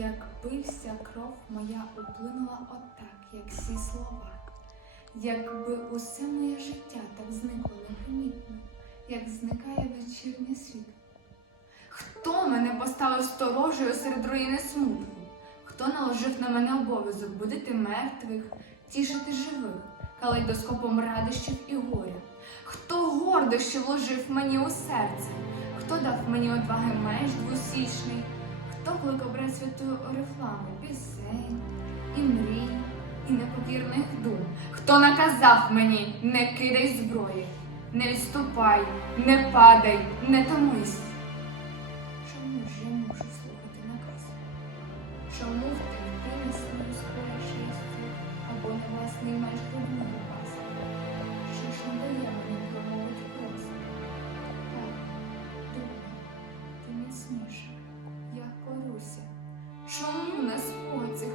Якби вся кров моя уплинула отак, як всі слова, якби усе моє життя так зникло непомітно, як зникає вечірнє світло. Хто мене поставив сторожею серед руїни смутку? Хто наложив на мене обов'язок будити мертвих, тішити живих, калейдоскопом радощів і горя? Хто гордощі вложив мені у серце? Хто дав мені одваги меж двосічний? Хто кликав брат святої Орифлами, пісень, і мрій, і непокірних дум? Хто наказав мені не кидай зброї, не відступай, не падай, не томись? Чому ж я мушу слухати наказ? Чому втекти на свою скорішістю Чому нас спой цих